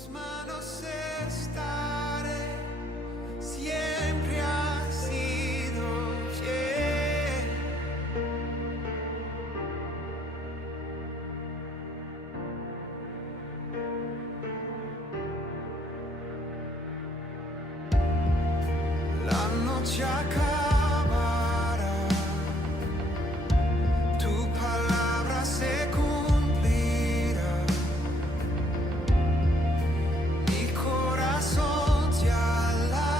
tus manos estaré, siempre has sido fiel. La noche acabará, tu palabra se cumplirá. Mi corazón te alabará.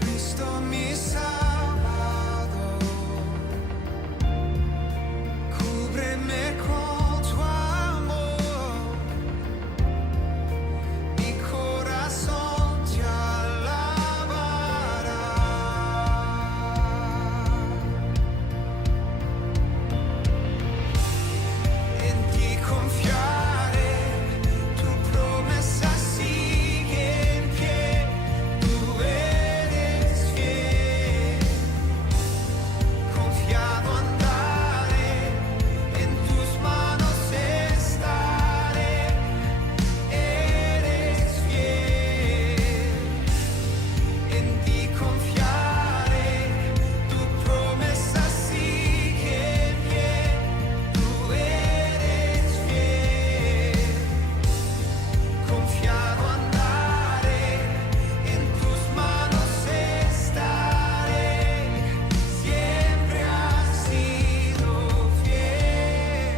Cristo mi Salvador, cúbreme con tu amor. Mi corazón te alabará. En ti confiaré, tu promesa sigue en pie, tú eres fiel. Confiado andaré, en tus manos estaré, eres fiel. En ti confiaré, tu promesa sigue en pie, tú eres fiel. Confiado andaré, en tus manos estaré, siempre has sido fiel.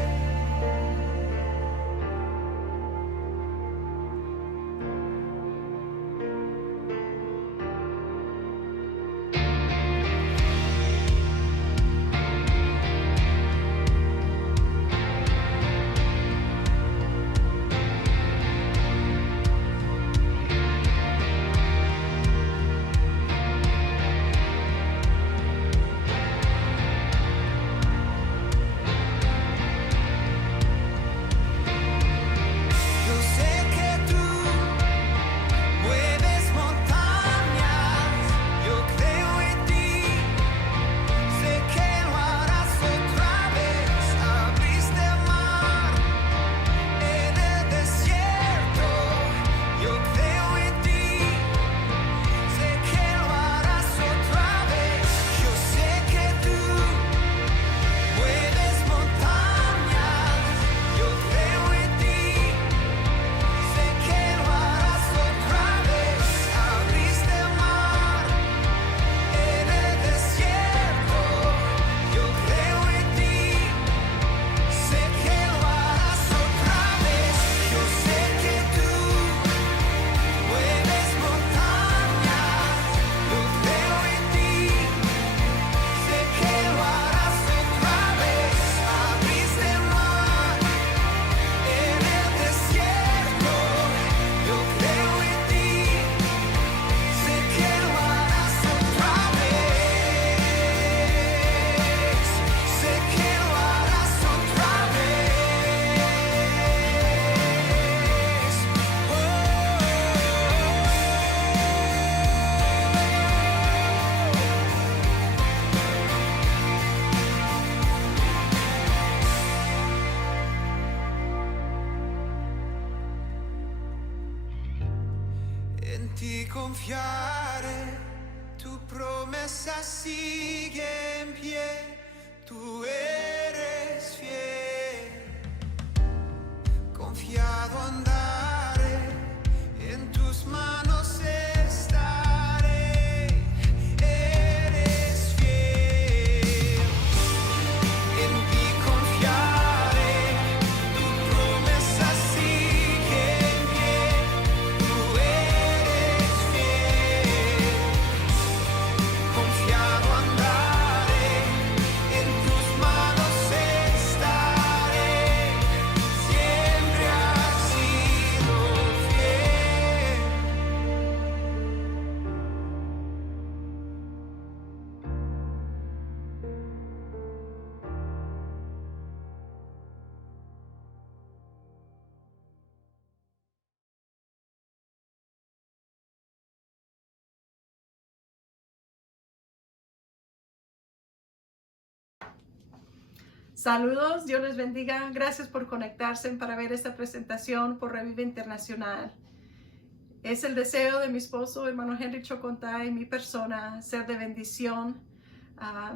Yo sé que tú mueves montañas, yo creo en ti, sé que lo harás otra vez. Abriste el mar en el desierto, yo creo en ti, sé que lo harás otra vez. Yo sé que tú mueves montañas, yo creo en ti, sé que lo harás otra vez. Abriste el mar en el desierto, yo creo en ti, sé que lo harás otra vez. Yo sé que tú mueves montañas, yo creo en ti, sé que lo harás otra vez. Abriste el mar en el desierto, yo creo en ti, sé que lo harás otra vez. Sé que lo harás otra vez. En ti confiaré, tu promesa sigue en pie, tú eres fiel. Confiado andaré, en tus manos estaré, eres fiel. En ti confiaré, tu promesa sigue en pie, tú eres fiel. Confiado andaré, en tus manos Saludos, Dios les bendiga. Gracias por conectarse para ver esta presentación por Revive Internacional. Es el deseo de mi esposo, hermano Henry Chocontá, y mi persona, ser de bendición.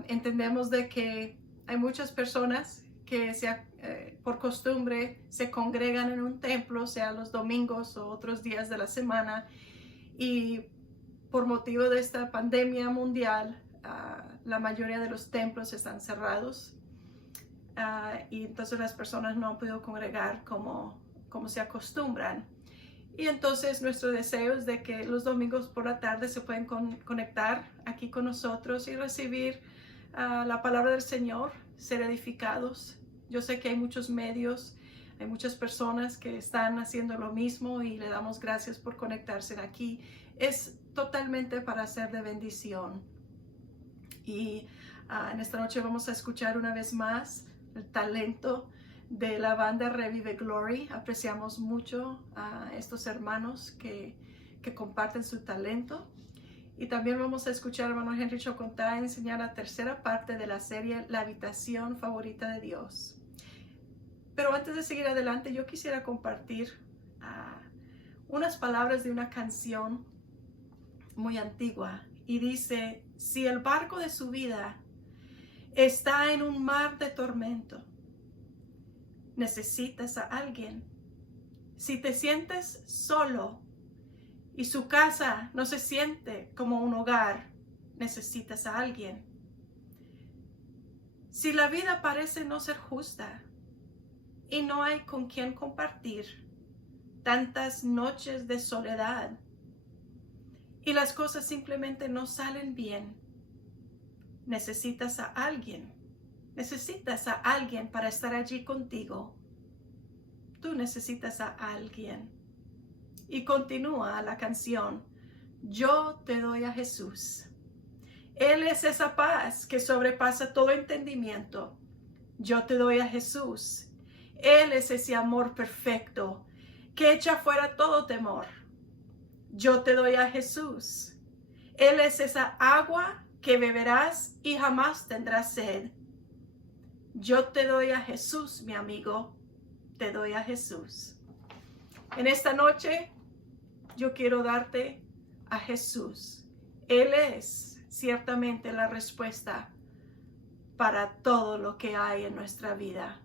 Entendemos de que hay muchas personas que por costumbre se congregan en un templo, sea los domingos o otros días de la semana, y por motivo de esta pandemia mundial, la mayoría de los templos están cerrados. Y entonces las personas no han podido congregar como se acostumbran. Y entonces nuestro deseo es de que los domingos por la tarde se pueden conectar aquí con nosotros y recibir la palabra del Señor, ser edificados. Yo sé que hay muchos medios, hay muchas personas que están haciendo lo mismo y le damos gracias por conectarse aquí. Es totalmente para ser de bendición. Y en esta noche vamos a escuchar una vez más el talento de la banda Revive Glory. Apreciamos mucho a estos hermanos que comparten su talento. Y también vamos a escuchar al hermano Henry Chocontá enseñar la tercera parte de la serie La habitación favorita de Dios. Pero antes de seguir adelante, yo quisiera compartir unas palabras de una canción muy antigua. Y dice: si el barco de su vida está en un mar de tormento, necesitas a alguien. Si te sientes solo y su casa no se siente como un hogar, necesitas a alguien. Si la vida parece no ser justa y no hay con quien compartir tantas noches de soledad y las cosas simplemente no salen bien, necesitas a alguien. Necesitas a alguien para estar allí contigo. Tú necesitas a alguien. Y continúa la canción: yo te doy a Jesús. Él es esa paz que sobrepasa todo entendimiento. Yo te doy a Jesús. Él es ese amor perfecto que echa fuera todo temor. Yo te doy a Jesús. Él es esa agua que beberás y jamás tendrás sed. Yo te doy a Jesús, mi amigo. Te doy a Jesús. En esta noche yo quiero darte a Jesús. Él es ciertamente la respuesta para todo lo que hay en nuestra vida.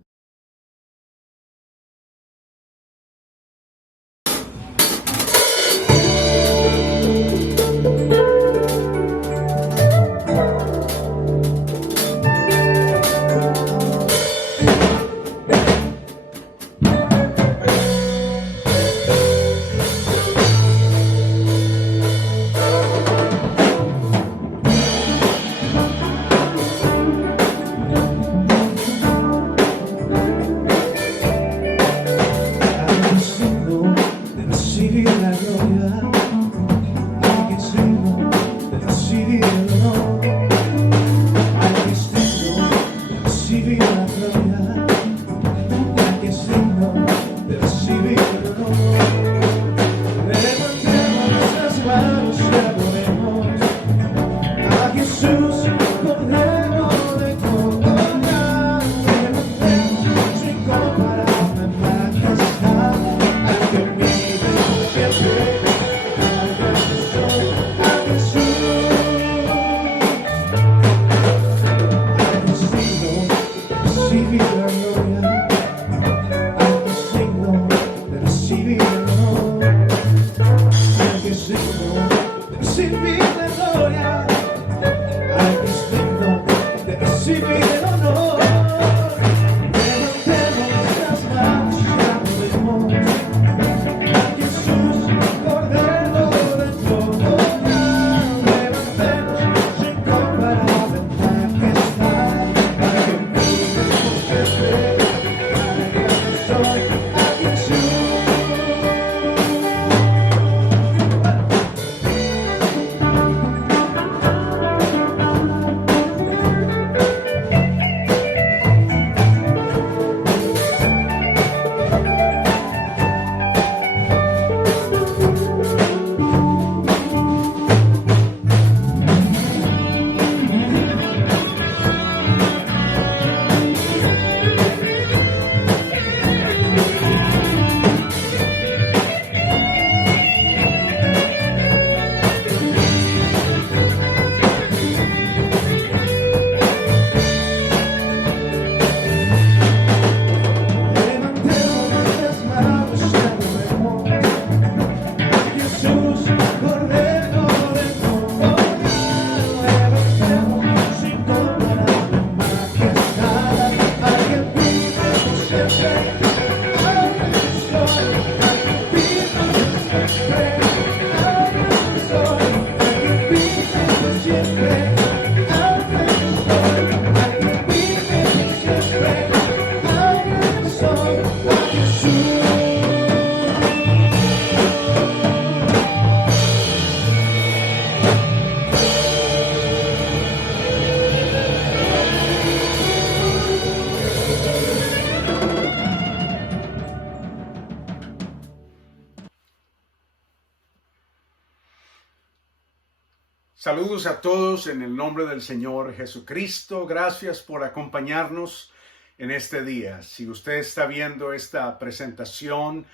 Saludos a todos en el nombre del Señor Jesucristo. Gracias por acompañarnos en este día. Si usted está viendo esta presentación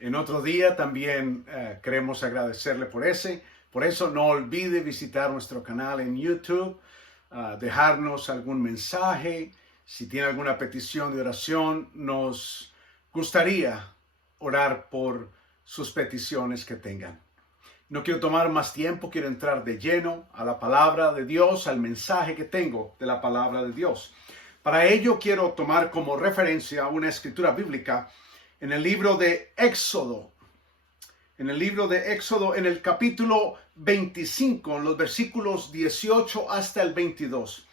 en otro día, también queremos agradecerle por eso no olvide visitar nuestro canal en YouTube, dejarnos algún mensaje. Si tiene alguna petición de oración, nos gustaría orar por sus peticiones que tengan. No quiero tomar más tiempo, quiero entrar de lleno a la palabra de Dios, al mensaje que tengo de la palabra de Dios. Para ello quiero tomar como referencia una escritura bíblica en el libro de Éxodo. En el capítulo 25, en los versículos 18 hasta el 22.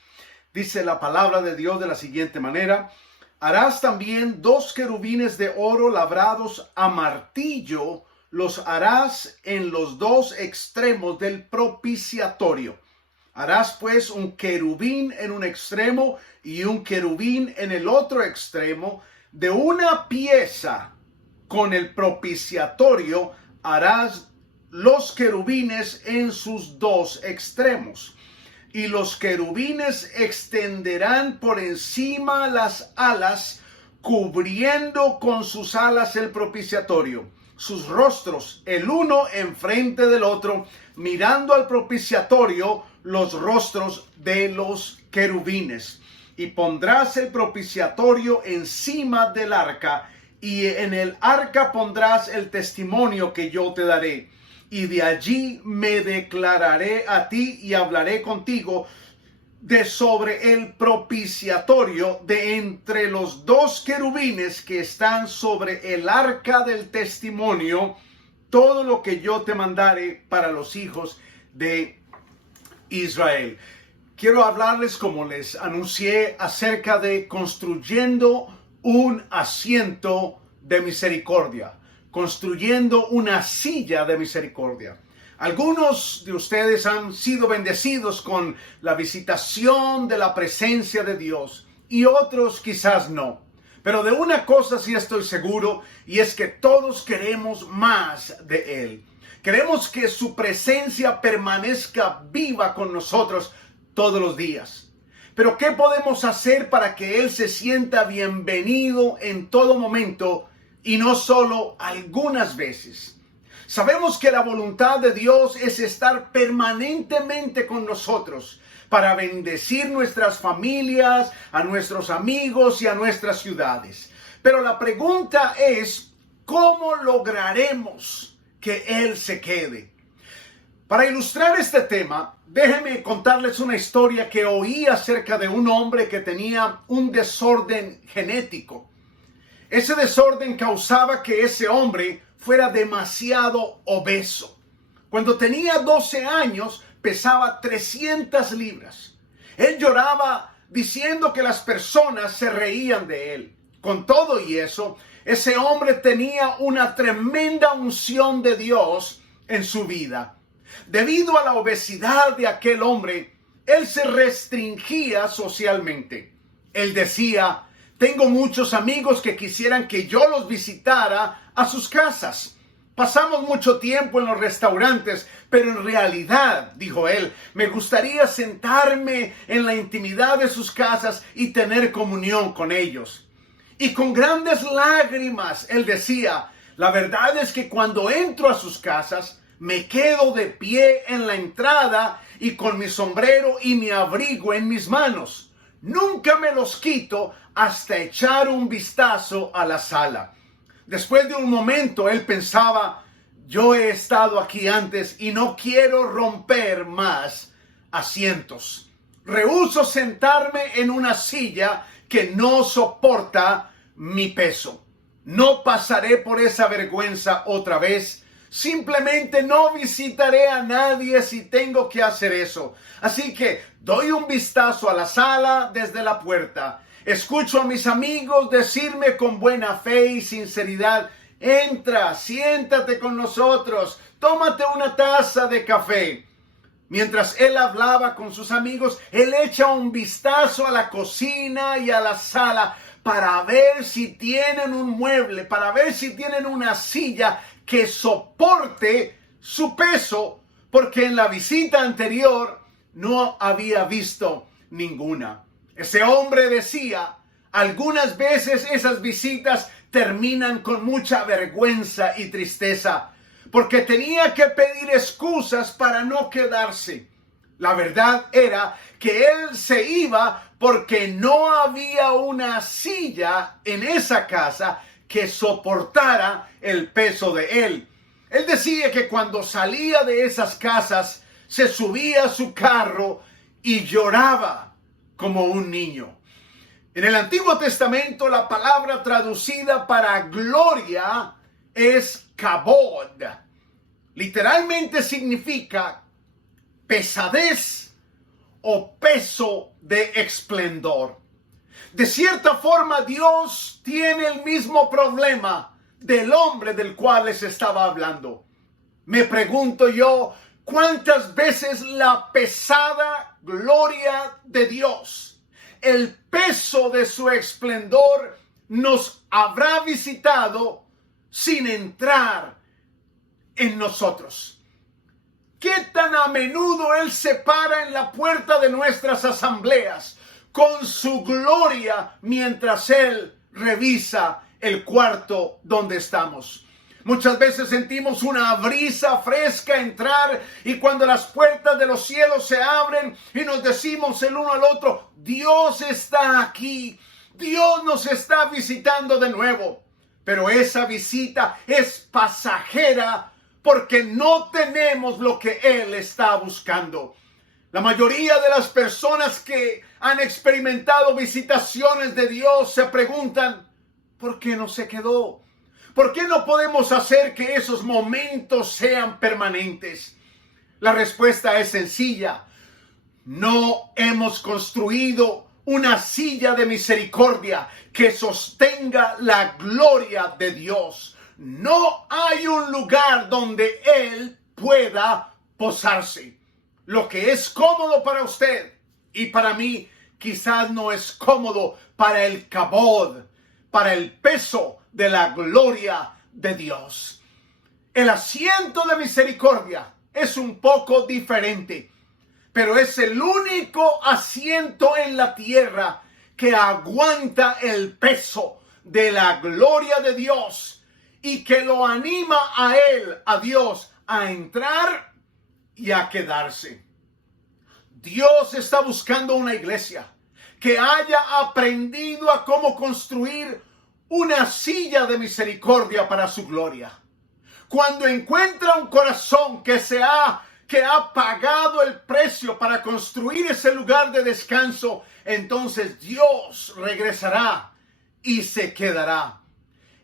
Dice la palabra de Dios de la siguiente manera: harás también 2 querubines de oro labrados a martillo, los harás en los 2 extremos del propiciatorio. Harás pues un querubín en un extremo y un querubín en el otro extremo. De una pieza con el propiciatorio harás los querubines en sus 2 extremos. Y los querubines extenderán por encima las alas, cubriendo con sus alas el propiciatorio. Sus rostros, el uno enfrente del otro, mirando al propiciatorio, los rostros de los querubines. Y pondrás el propiciatorio encima del arca, y en el arca pondrás el testimonio que yo te daré. Y de allí me declararé a ti y hablaré contigo de sobre el propiciatorio, de entre los 2 querubines que están sobre el arca del testimonio, todo lo que yo te mandare para los hijos de Israel. Quiero hablarles, como les anuncié, acerca de construyendo un asiento de misericordia, construyendo una silla de misericordia. Algunos de ustedes han sido bendecidos con la visitación de la presencia de Dios y otros quizás no. Pero de una cosa sí estoy seguro, y es que todos queremos más de Él. Queremos que su presencia permanezca viva con nosotros todos los días. Pero ¿qué podemos hacer para que Él se sienta bienvenido en todo momento y no solo algunas veces? Sabemos que la voluntad de Dios es estar permanentemente con nosotros para bendecir nuestras familias, a nuestros amigos y a nuestras ciudades. Pero la pregunta es, ¿cómo lograremos que Él se quede? Para ilustrar este tema, déjenme contarles una historia que oí acerca de un hombre que tenía un desorden genético. Ese desorden causaba que ese hombre fuera demasiado obeso. Cuando tenía 12 años, pesaba 300 libras. Él lloraba diciendo que las personas se reían de él. Con todo y eso, ese hombre tenía una tremenda unción de Dios en su vida. Debido a la obesidad de aquel hombre, él se restringía socialmente. Él decía: tengo muchos amigos que quisieran que yo los visitara a sus casas. Pasamos mucho tiempo en los restaurantes, pero en realidad, dijo él, me gustaría sentarme en la intimidad de sus casas y tener comunión con ellos. Y con grandes lágrimas, él decía: la verdad es que cuando entro a sus casas, me quedo de pie en la entrada y con mi sombrero y mi abrigo en mis manos. Nunca me los quito hasta echar un vistazo a la sala. Después de un momento, él pensaba: yo he estado aquí antes y no quiero romper más asientos. Rehúso sentarme en una silla que no soporta mi peso. No pasaré por esa vergüenza otra vez. Simplemente no visitaré a nadie si tengo que hacer eso. Así que doy un vistazo a la sala desde la puerta. Escucho a mis amigos decirme con buena fe y sinceridad: entra, siéntate con nosotros, tómate una taza de café. Mientras él hablaba con sus amigos, él echa un vistazo a la cocina y a la sala para ver si tienen un mueble, para ver si tienen una silla que soporte su peso, porque en la visita anterior no había visto ninguna. Ese hombre decía, algunas veces esas visitas terminan con mucha vergüenza y tristeza, porque tenía que pedir excusas para no quedarse. La verdad era que él se iba porque no había una silla en esa casa que soportara el peso de él. Él decía que cuando salía de esas casas, se subía a su carro y lloraba como un niño. En el Antiguo Testamento, la palabra traducida para gloria es kabod. Literalmente significa pesadez o peso de esplendor. De cierta forma, Dios tiene el mismo problema del hombre del cual les estaba hablando. Me pregunto yo, ¿cuántas veces la pesada gloria de Dios, el peso de su esplendor, nos habrá visitado sin entrar en nosotros? ¿Qué tan a menudo Él se para en la puerta de nuestras asambleas con su gloria mientras Él revisa el cuarto donde estamos? Muchas veces sentimos una brisa fresca entrar y cuando las puertas de los cielos se abren y nos decimos el uno al otro, Dios está aquí, Dios nos está visitando de nuevo. Pero esa visita es pasajera porque no tenemos lo que Él está buscando. La mayoría de las personas que han experimentado visitaciones de Dios se preguntan, ¿por qué no se quedó? ¿Por qué no podemos hacer que esos momentos sean permanentes? La respuesta es sencilla. No hemos construido una silla de misericordia que sostenga la gloria de Dios. No hay un lugar donde Él pueda posarse. Lo que es cómodo para usted y para mí quizás no es cómodo para el kabod, para el peso de la gloria de Dios. El asiento de misericordia es un poco diferente, pero es el único asiento en la tierra que aguanta el peso de la gloria de Dios y que lo anima a Él, a Dios, a entrar y a quedarse. Dios está buscando una iglesia que haya aprendido a cómo construir una silla de misericordia para su gloria. Cuando encuentra un corazón que ha pagado el precio para construir ese lugar de descanso, entonces Dios regresará y se quedará.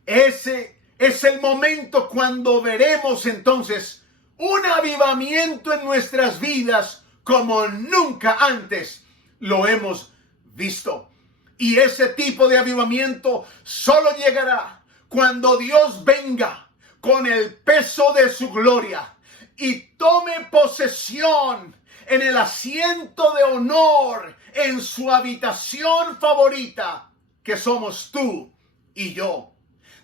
Ese es el momento cuando veremos entonces un avivamiento en nuestras vidas como nunca antes lo hemos visto. Y ese tipo de avivamiento solo llegará cuando Dios venga con el peso de su gloria y tome posesión en el asiento de honor en su habitación favorita, que somos tú y yo.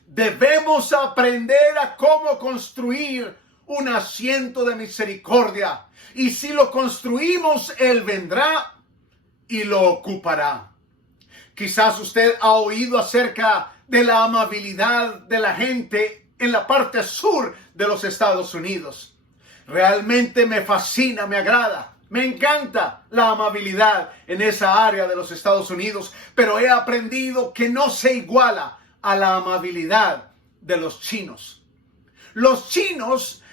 Debemos aprender a cómo construir un asiento de misericordia. Y si lo construimos, Él vendrá y lo ocupará. Quizás usted ha oído acerca de la amabilidad de la gente en la parte sur de los Estados Unidos. Realmente me fascina, me agrada, me encanta la amabilidad en esa área de los Estados Unidos, pero he aprendido que no se iguala a la amabilidad de los chinos. Los chinos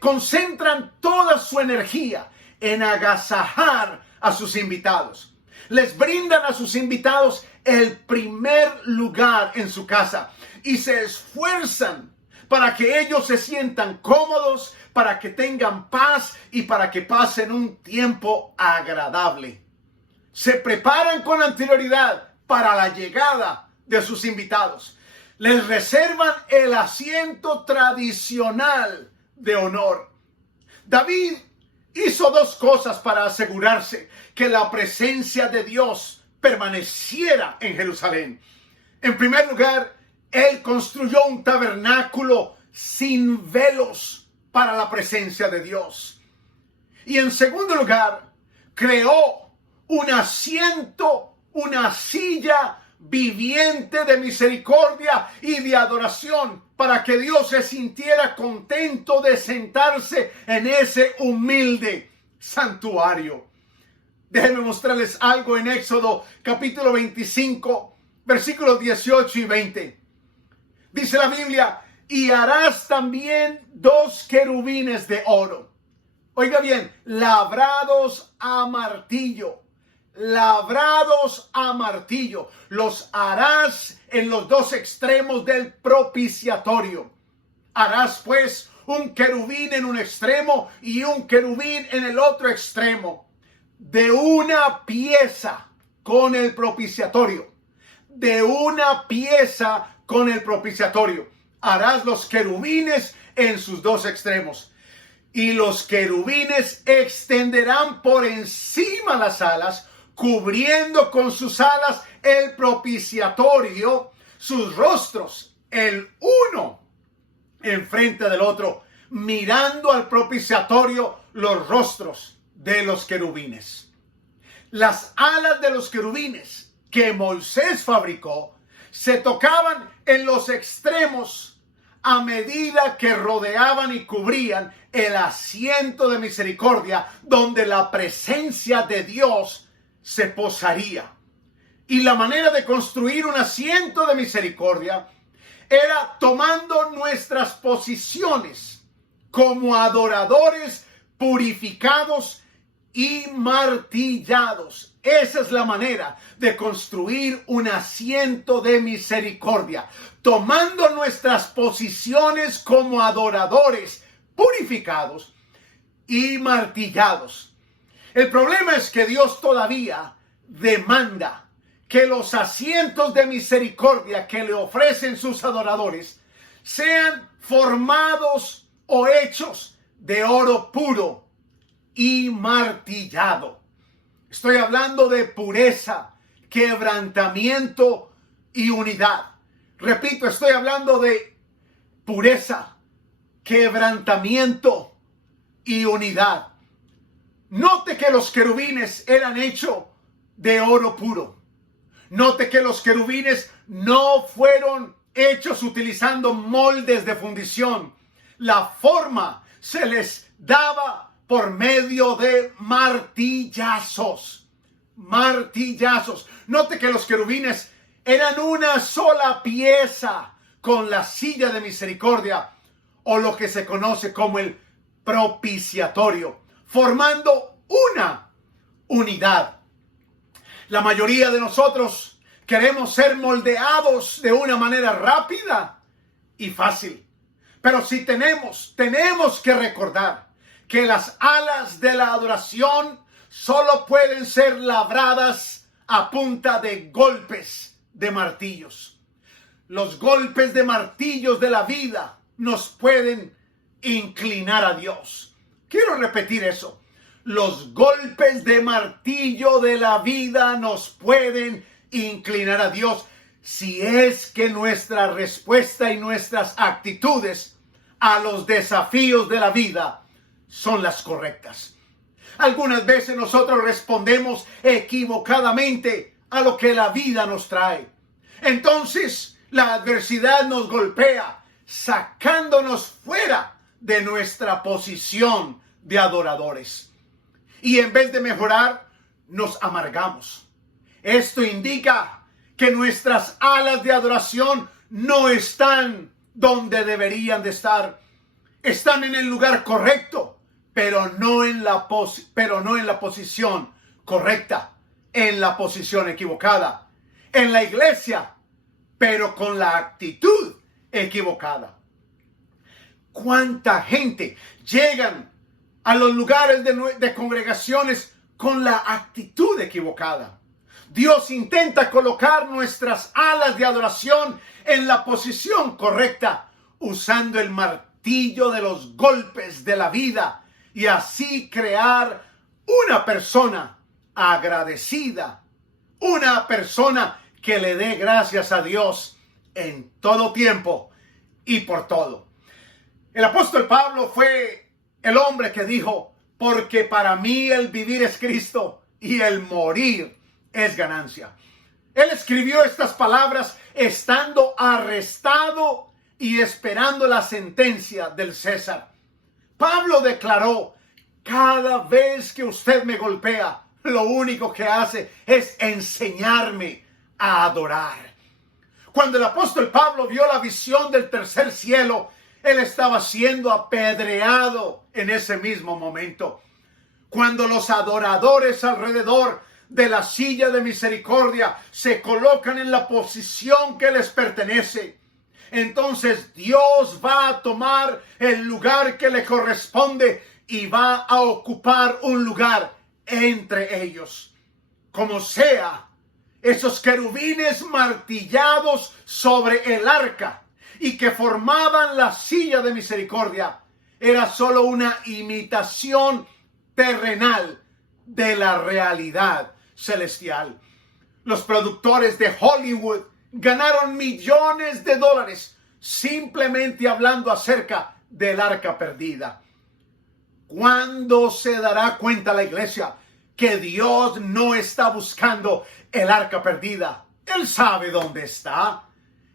concentran toda su energía en agasajar a sus invitados. Les brindan a sus invitados el primer lugar en su casa y se esfuerzan para que ellos se sientan cómodos, para que tengan paz y para que pasen un tiempo agradable. Se preparan con anterioridad para la llegada de sus invitados. Les reservan el asiento tradicional de honor. David hizo dos cosas para asegurarse que la presencia de Dios permaneciera en Jerusalén. En primer lugar, él construyó un tabernáculo sin velos para la presencia de Dios. Y en segundo lugar, creó un asiento, una silla viviente de misericordia y de adoración para que Dios se sintiera contento de sentarse en ese humilde santuario. Déjenme mostrarles algo en Éxodo capítulo 25, versículos 18 y 20. Dice la Biblia, y harás también 2 querubines de oro. Oiga bien, labrados a martillo. Labrados a martillo. Los harás en los 2 extremos del propiciatorio. Harás pues un querubín en un extremo y un querubín en el otro extremo. De una pieza con el propiciatorio. De una pieza con el propiciatorio. Harás los querubines en sus 2 extremos. Y los querubines extenderán por encima las alas, cubriendo con sus alas el propiciatorio, sus rostros, el uno enfrente del otro, mirando al propiciatorio los rostros de los querubines. Las alas de los querubines que Moisés fabricó se tocaban en los extremos a medida que rodeaban y cubrían el asiento de misericordia donde la presencia de Dios se posaría. Y la manera de construir un asiento de misericordia era tomando nuestras posiciones como adoradores purificados y martillados. Esa es la manera de construir un asiento de misericordia, tomando nuestras posiciones como adoradores purificados y martillados. El problema es que Dios todavía demanda que los asientos de misericordia que le ofrecen sus adoradores sean formados o hechos de oro puro y martillado. Estoy hablando de pureza, quebrantamiento y unidad. Repito, estoy hablando de pureza, quebrantamiento y unidad. Note que los querubines eran hechos de oro puro. Note que los querubines no fueron hechos utilizando moldes de fundición. La forma se les daba por medio de martillazos. Martillazos. Note que los querubines eran una sola pieza con la silla de misericordia, o lo que se conoce como el propiciatorio, formando una unidad. La mayoría de nosotros queremos ser moldeados de una manera rápida y fácil. Pero si tenemos que recordar que las alas de la adoración solo pueden ser labradas a punta de golpes de martillos. Los golpes de martillos de la vida nos pueden inclinar a Dios. Quiero repetir eso. Los golpes de martillo de la vida nos pueden inclinar a Dios si es que nuestra respuesta y nuestras actitudes a los desafíos de la vida son las correctas. Algunas veces nosotros respondemos equivocadamente a lo que la vida nos trae. Entonces la adversidad nos golpea, sacándonos fuera de nuestra posición de adoradores. Y en vez de mejorar, nos amargamos. Esto indica que nuestras alas de adoración no están donde deberían de estar. Están en el lugar correcto, pero no en la posición correcta, en la posición equivocada. En la iglesia, pero con la actitud equivocada. ¿Cuánta gente llegan a los lugares de congregaciones con la actitud equivocada? Dios intenta colocar nuestras alas de adoración en la posición correcta, usando el martillo de los golpes de la vida, y así crear una persona agradecida, una persona que le dé gracias a Dios en todo tiempo y por todo. El apóstol Pablo fue el hombre que dijo, porque para mí el vivir es Cristo y el morir es ganancia. Él escribió estas palabras estando arrestado y esperando la sentencia del César. Pablo declaró, cada vez que usted me golpea, lo único que hace es enseñarme a adorar. Cuando el apóstol Pablo vio la visión del tercer cielo, él estaba siendo apedreado en ese mismo momento. Cuando los adoradores alrededor de la silla de misericordia se colocan en la posición que les pertenece, entonces Dios va a tomar el lugar que le corresponde y va a ocupar un lugar entre ellos. Como sea, esos querubines martillados sobre el arca y que formaban la silla de misericordia era solo una imitación terrenal de la realidad celestial. Los productores de Hollywood ganaron millones de dólares simplemente hablando acerca del arca perdida. ¿Cuándo se dará cuenta la iglesia que Dios no está buscando el arca perdida? Él sabe dónde está.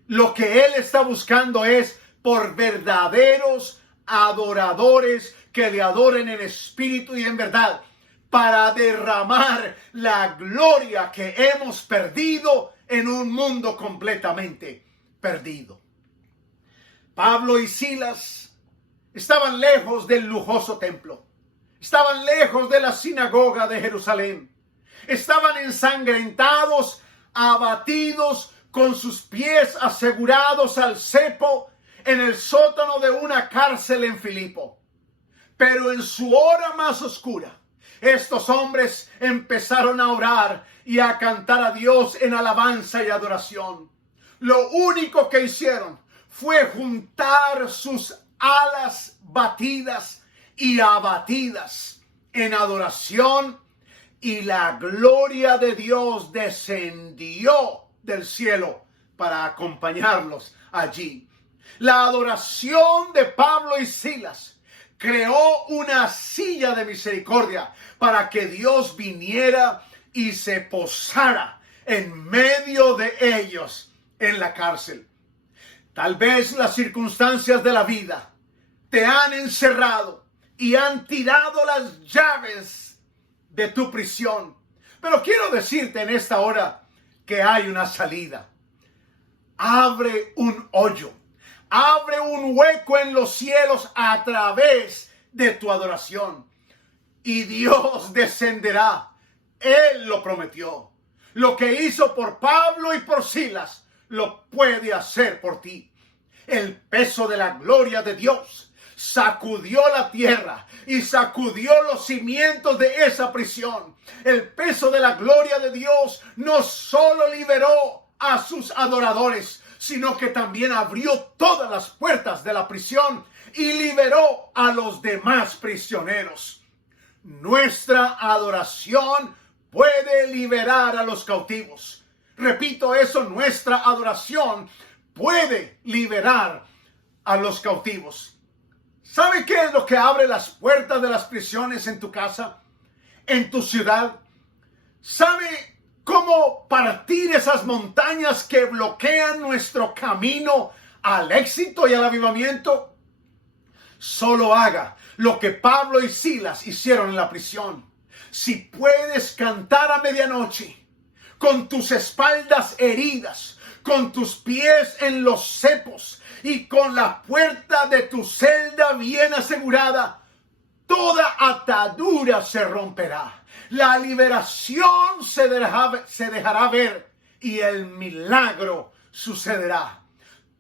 Lo que Él está buscando es por verdaderos adoradores que le adoren en espíritu y en verdad, para derramar la gloria que hemos perdido en un mundo completamente perdido. Pablo y Silas estaban lejos del lujoso templo. Estaban lejos de la sinagoga de Jerusalén. Estaban ensangrentados, abatidos, con sus pies asegurados al cepo en el sótano de una cárcel en Filipo. Pero en su hora más oscura, estos hombres empezaron a orar y a cantar a Dios en alabanza y adoración. Lo único que hicieron fue juntar sus alas batidas y abatidas en adoración, y la gloria de Dios descendió del cielo para acompañarlos allí. La adoración de Pablo y Silas creó una silla de misericordia para que Dios viniera y se posara en medio de ellos en la cárcel. Tal vez las circunstancias de la vida te han encerrado y han tirado las llaves de tu prisión. Pero quiero decirte en esta hora que hay una salida. Abre un hoyo. Abre un hueco en los cielos a través de tu adoración. Y Dios descenderá. Él lo prometió. Lo que hizo por Pablo y por Silas, lo puede hacer por ti. El peso de la gloria de Dios sacudió la tierra y sacudió los cimientos de esa prisión. El peso de la gloria de Dios no solo liberó a sus adoradores, sino que también abrió todas las puertas de la prisión y liberó a los demás prisioneros. Nuestra adoración puede liberar a los cautivos. Repito eso, nuestra adoración puede liberar a los cautivos. ¿Sabe qué es lo que abre las puertas de las prisiones en tu casa, en tu ciudad? ¿Sabe cómo partir esas montañas que bloquean nuestro camino al éxito y al avivamiento? Solo haga lo que Pablo y Silas hicieron en la prisión. Si puedes cantar a medianoche, con tus espaldas heridas, con tus pies en los cepos y con la puerta de tu celda bien asegurada, toda atadura se romperá. La liberación se dejará ver y el milagro sucederá.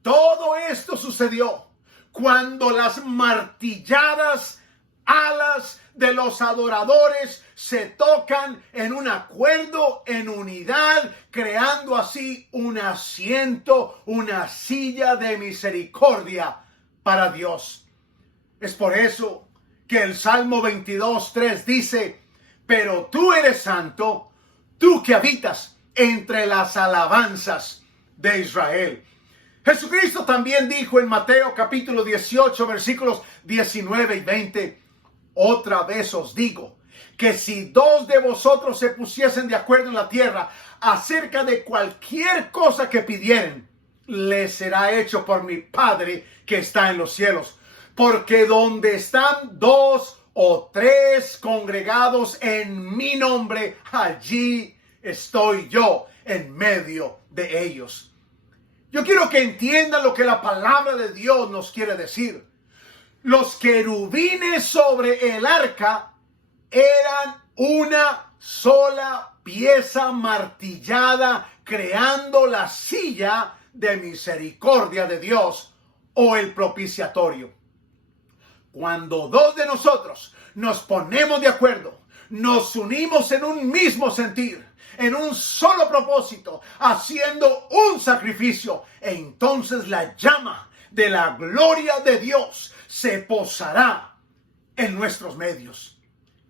Todo esto sucedió cuando las martilladas alas de los adoradores se tocan en un acuerdo, en unidad, creando así un asiento, una silla de misericordia para Dios. Es por eso que el Salmo 22:3 dice: pero tú eres santo, tú que habitas entre las alabanzas de Israel. Jesucristo también dijo en Mateo capítulo 18, versículos 19 y 20, otra vez os digo, que si dos de vosotros se pusiesen de acuerdo en la tierra acerca de cualquier cosa que pidieren, les será hecho por mi Padre que está en los cielos. Porque donde están dos o tres congregados en mi nombre, allí estoy yo en medio de ellos. Yo quiero que entiendan lo que la palabra de Dios nos quiere decir. Los querubines sobre el arca eran una sola pieza martillada, creando la silla de misericordia de Dios o el propiciatorio. Cuando dos de nosotros nos ponemos de acuerdo, nos unimos en un mismo sentir, en un solo propósito, haciendo un sacrificio, entonces la llama de la gloria de Dios se posará en nuestros medios.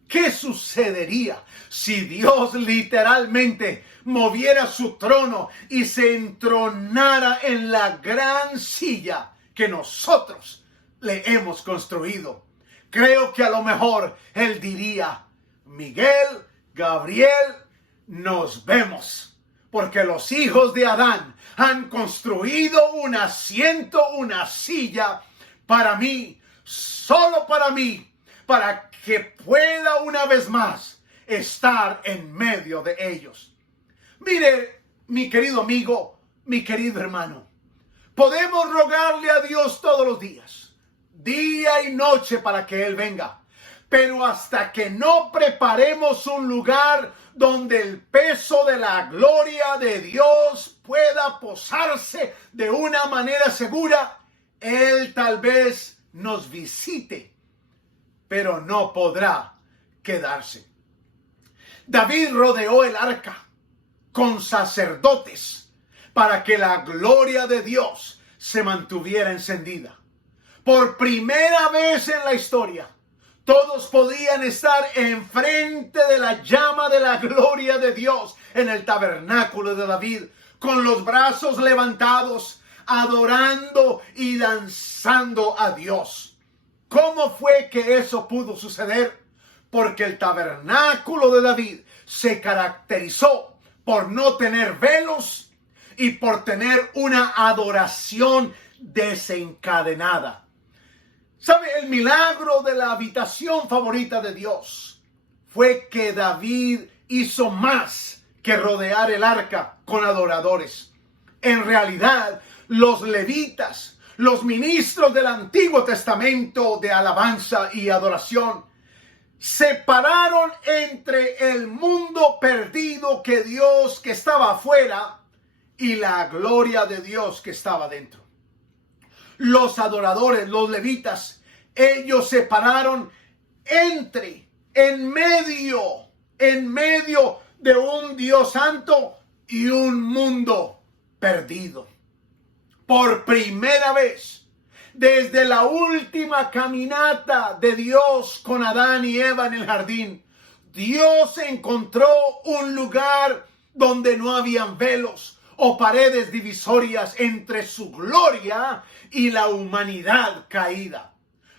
¿Qué sucedería si Dios literalmente moviera su trono y se entronara en la gran silla que nosotros le hemos construido? Creo que a lo mejor Él diría, Miguel, Gabriel, nos vemos, porque los hijos de Adán han construido un asiento, una silla para mí, solo para mí, para que pueda una vez más estar en medio de ellos. Mire, mi querido amigo, mi querido hermano, podemos rogarle a Dios todos los días, día y noche, para que Él venga. Pero hasta que no preparemos un lugar donde el peso de la gloria de Dios pueda posarse de una manera segura, Él tal vez nos visite, pero no podrá quedarse. David rodeó el arca con sacerdotes para que la gloria de Dios se mantuviera encendida. Por primera vez en la historia, todos podían estar enfrente de la llama de la gloria de Dios en el tabernáculo de David, con los brazos levantados, adorando y danzando a Dios. ¿Cómo fue que eso pudo suceder? Porque el tabernáculo de David se caracterizó por no tener velos y por tener una adoración desencadenada. ¿Sabe? El milagro de la habitación favorita de Dios fue que David hizo más que rodear el arca con adoradores. En realidad, los levitas, los ministros del Antiguo Testamento de alabanza y adoración, separaron entre el mundo perdido que estaba afuera y la gloria de Dios que estaba dentro. Los adoradores, los levitas, ellos separaron en medio de un Dios santo y un mundo perdido. Por primera vez, desde la última caminata de Dios con Adán y Eva en el jardín, Dios encontró un lugar donde no habían velos o paredes divisorias entre su gloria y la humanidad caída.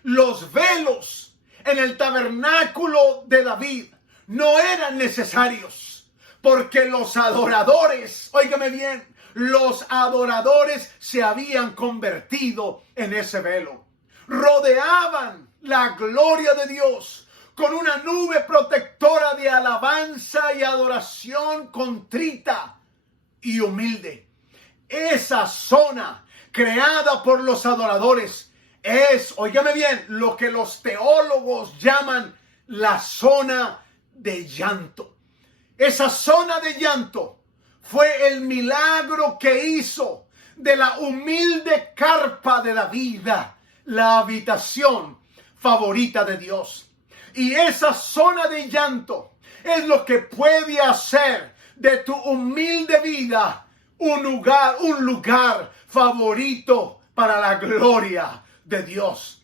Los velos en el tabernáculo de David no eran necesarios, porque los adoradores, óigame bien, los adoradores se habían convertido en ese velo. Rodeaban la gloria de Dios con una nube protectora de alabanza y adoración contrita y humilde. Esa zona creada por los adoradores es, óigame bien, lo que los teólogos llaman la zona de llanto. Esa zona de llanto fue el milagro que hizo de la humilde carpa de David la habitación favorita de Dios. Y esa zona de llanto es lo que puede hacer de tu humilde vida un lugar favorito para la gloria de Dios.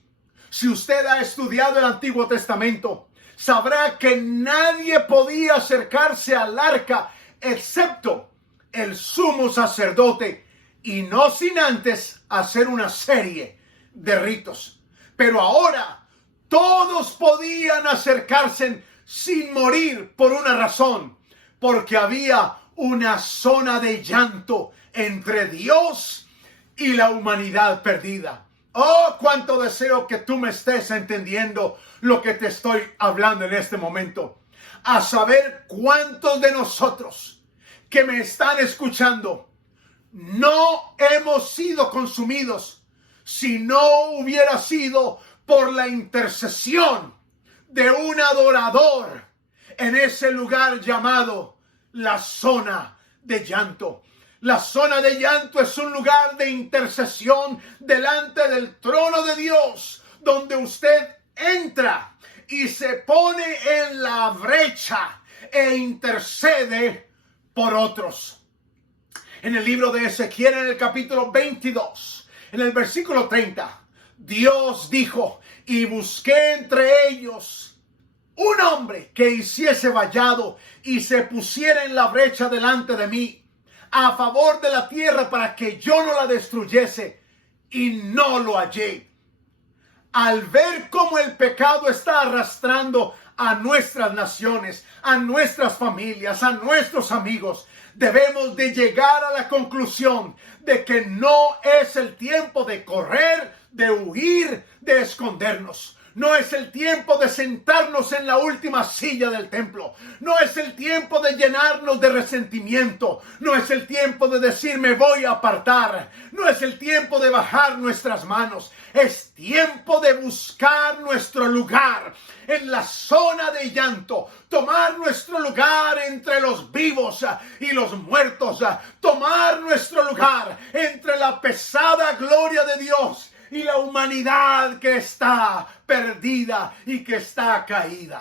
Si usted ha estudiado el Antiguo Testamento, sabrá que nadie podía acercarse al arca excepto el sumo sacerdote y no sin antes hacer una serie de ritos. Pero ahora todos podían acercarse sin morir por una razón, porque había una zona de llanto entre Dios y la humanidad perdida. Oh, cuánto deseo que tú me estés entendiendo lo que te estoy hablando en este momento. A saber cuántos de nosotros que me están escuchando no hemos sido consumidos si no hubiera sido por la intercesión de un adorador en ese lugar llamado la zona de llanto. La zona de llanto es un lugar de intercesión delante del trono de Dios, donde usted entra y se pone en la brecha e intercede por otros. En el libro de Ezequiel, en el capítulo 22, en el versículo 30, Dios dijo: y busqué entre ellos un hombre que hiciese vallado y se pusiera en la brecha delante de mí a favor de la tierra para que yo no la destruyese, y no lo hallé. Al ver cómo el pecado está arrastrando a nuestras naciones, a nuestras familias, a nuestros amigos, debemos de llegar a la conclusión de que no es el tiempo de correr, de huir, de escondernos. No es el tiempo de sentarnos en la última silla del templo. No es el tiempo de llenarnos de resentimiento. No es el tiempo de decir me voy a apartar. No es el tiempo de bajar nuestras manos. Es tiempo de buscar nuestro lugar en la zona de llanto. Tomar nuestro lugar entre los vivos y los muertos. Tomar nuestro lugar entre la pesada gloria de Dios y la humanidad que está perdida y que está caída.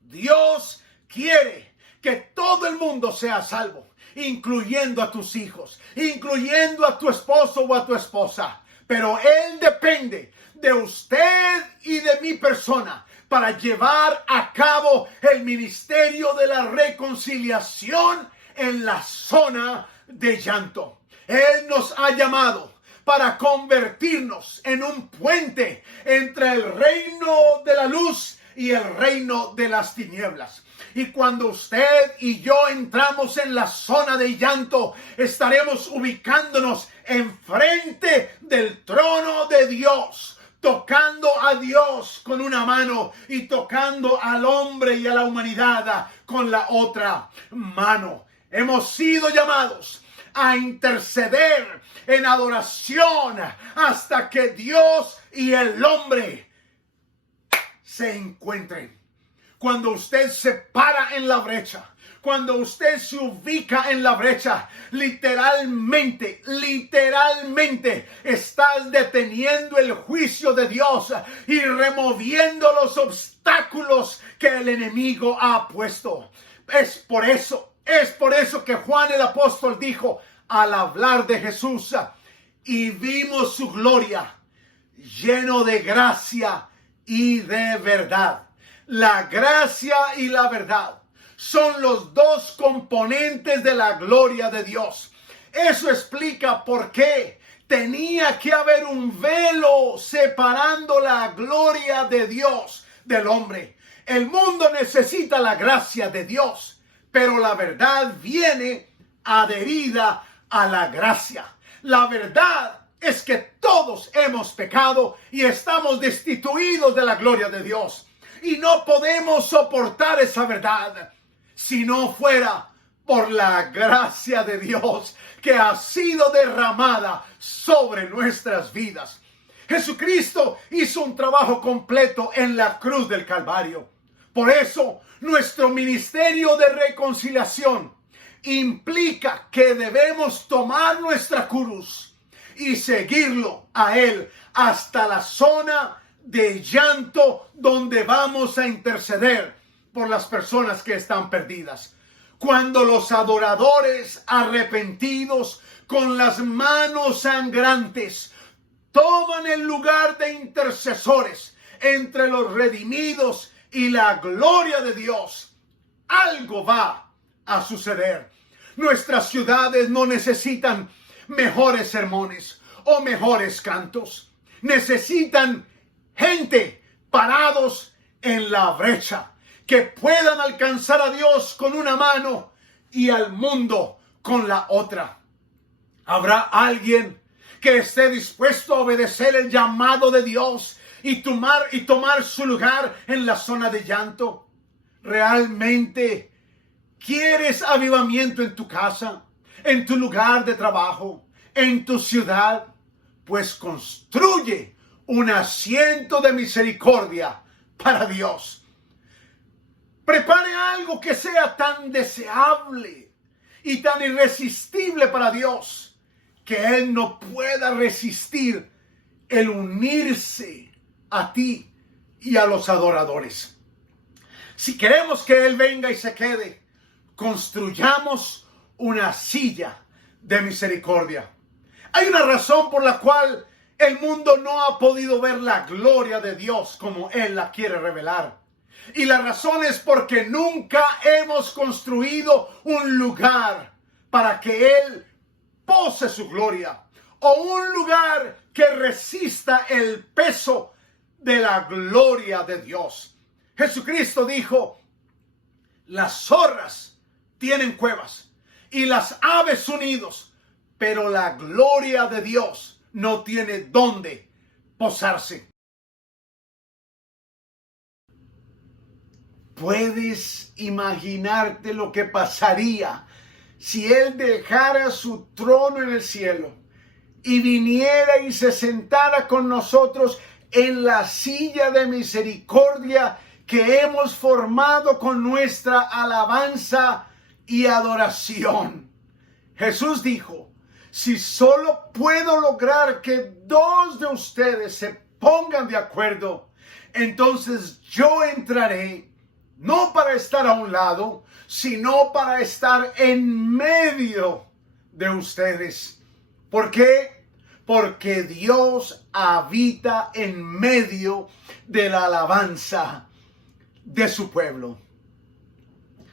Dios quiere que todo el mundo sea salvo, incluyendo a tus hijos, incluyendo a tu esposo o a tu esposa. Pero Él depende de usted y de mi persona para llevar a cabo el ministerio de la reconciliación en la zona de llanto. Él nos ha llamado para convertirnos en un puente entre el reino de la luz y el reino de las tinieblas. Y cuando usted y yo entramos en la zona de llanto, estaremos ubicándonos enfrente del trono de Dios, tocando a Dios con una mano y tocando al hombre y a la humanidad con la otra mano. Hemos sido llamados a interceder en adoración hasta que Dios y el hombre se encuentren. Cuando usted se para en la brecha, cuando usted se ubica en la brecha, literalmente estás deteniendo el juicio de Dios y removiendo los obstáculos que el enemigo ha puesto. Es por eso que Juan el apóstol dijo al hablar de Jesús: y vimos su gloria, lleno de gracia y de verdad. La gracia y la verdad son los dos componentes de la gloria de Dios. Eso explica por qué tenía que haber un velo separando la gloria de Dios del hombre. El mundo necesita la gracia de Dios, pero la verdad viene adherida a la gracia. La verdad es que todos hemos pecado y estamos destituidos de la gloria de Dios. Y no podemos soportar esa verdad si no fuera por la gracia de Dios que ha sido derramada sobre nuestras vidas. Jesucristo hizo un trabajo completo en la cruz del Calvario. Por eso, nuestro ministerio de reconciliación implica que debemos tomar nuestra cruz y seguirlo a Él hasta la zona de llanto donde vamos a interceder por las personas que están perdidas. Cuando los adoradores arrepentidos con las manos sangrantes toman el lugar de intercesores entre los redimidos y la gloria de Dios, algo va a suceder. Nuestras ciudades no necesitan mejores sermones o mejores cantos. Necesitan gente parados en la brecha, que puedan alcanzar a Dios con una mano y al mundo con la otra. ¿Habrá alguien que esté dispuesto a obedecer el llamado de Dios y tomar su lugar en la zona de llanto? ¿Realmente quieres avivamiento en tu casa, en tu lugar de trabajo, en tu ciudad? Pues construye un asiento de misericordia para Dios. Prepare algo que sea tan deseable y tan irresistible para Dios que Él no pueda resistir el unirse a ti y a los adoradores. Si queremos que Él venga y se quede, construyamos una silla de misericordia. Hay una razón por la cual el mundo no ha podido ver la gloria de Dios como Él la quiere revelar. Y la razón es porque nunca hemos construido un lugar para que Él pose su gloria, o un lugar que resista el peso de la gloria de Dios. Jesucristo dijo: las zorras tienen cuevas y las aves sus nidos, pero la gloria de Dios no tiene dónde posarse. ¿Puedes imaginarte lo que pasaría si Él dejara su trono en el cielo y viniera y se sentara con nosotros en la silla de misericordia que hemos formado con nuestra alabanza y adoración? Jesús dijo: si solo puedo lograr que dos de ustedes se pongan de acuerdo, entonces yo entraré, no para estar a un lado, sino para estar en medio de ustedes. ¿Por qué? Porque Dios habita en medio de la alabanza de su pueblo.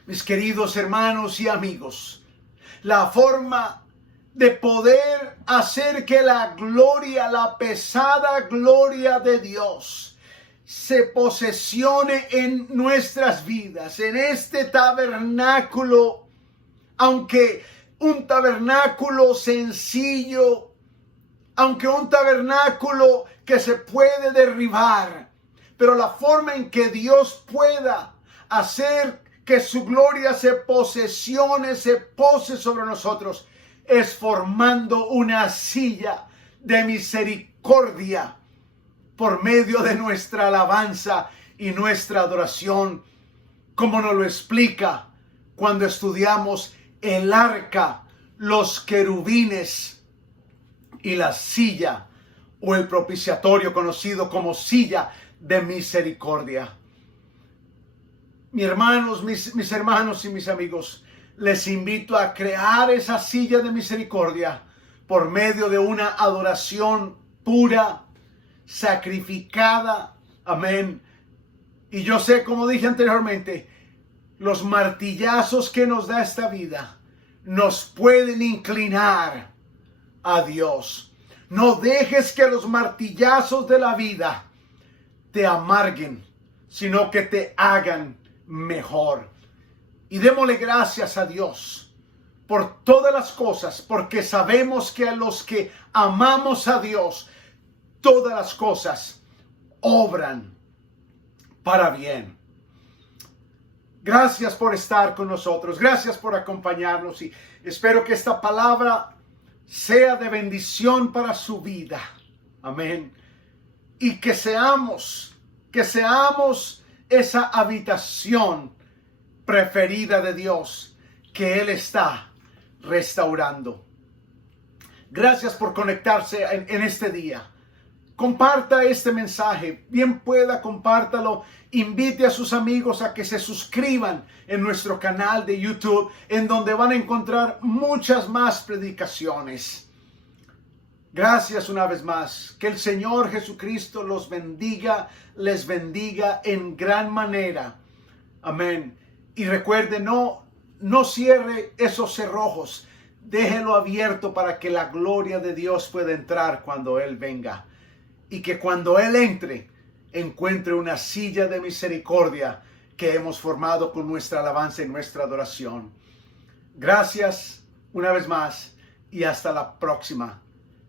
Mis queridos hermanos y amigos, la forma de poder hacer que la gloria, la pesada gloria de Dios, se posesione en nuestras vidas, en este tabernáculo, aunque un tabernáculo sencillo, aunque un tabernáculo que se puede derribar, pero la forma en que Dios pueda hacer que su gloria se posesione, se pose sobre nosotros, es formando una silla de misericordia por medio de nuestra alabanza y nuestra adoración, como nos lo explica cuando estudiamos el arca, los querubines y la silla o el propiciatorio, conocido como silla de misericordia. Mis hermanos y mis amigos, les invito a crear esa silla de misericordia por medio de una adoración pura, sacrificada. Amén. Y yo sé, como dije anteriormente, los martillazos que nos da esta vida nos pueden inclinar a Dios. No dejes que los martillazos de la vida te amarguen, sino que te hagan mejor. Y démosle gracias a Dios por todas las cosas, porque sabemos que a los que amamos a Dios, todas las cosas obran para bien. Gracias por estar con nosotros. Gracias por acompañarnos. Y espero que esta palabra sea de bendición para su vida. Amén. Y que seamos esa habitación preferida de Dios que Él está restaurando. Gracias por conectarse en este día. Comparta este mensaje, bien pueda, compártalo. Invite a sus amigos a que se suscriban en nuestro canal de YouTube, en donde van a encontrar muchas más predicaciones. Gracias una vez más. Que el Señor Jesucristo los bendiga, les bendiga en gran manera. Amén. Y recuerde, no cierre esos cerrojos Déjelo abierto para que la gloria de Dios pueda entrar cuando Él venga. Y que cuando Él entre, encuentre una silla de misericordia que hemos formado con nuestra alabanza y nuestra adoración. Gracias una vez más y hasta la próxima.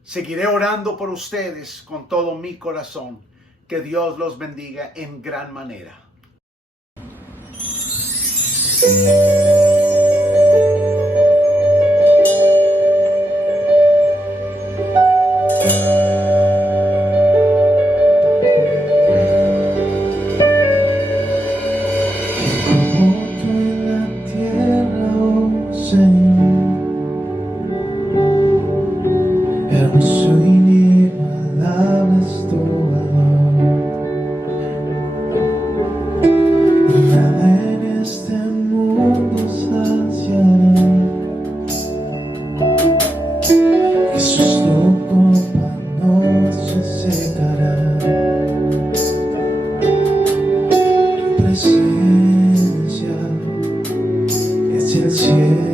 Seguiré orando por ustedes con todo mi corazón. Que Dios los bendiga en gran manera. Hermoso y inigualable es tu valor. Nada en este mundo saciará. Jesús, tu copa no se secará. Tu presencia es el cielo.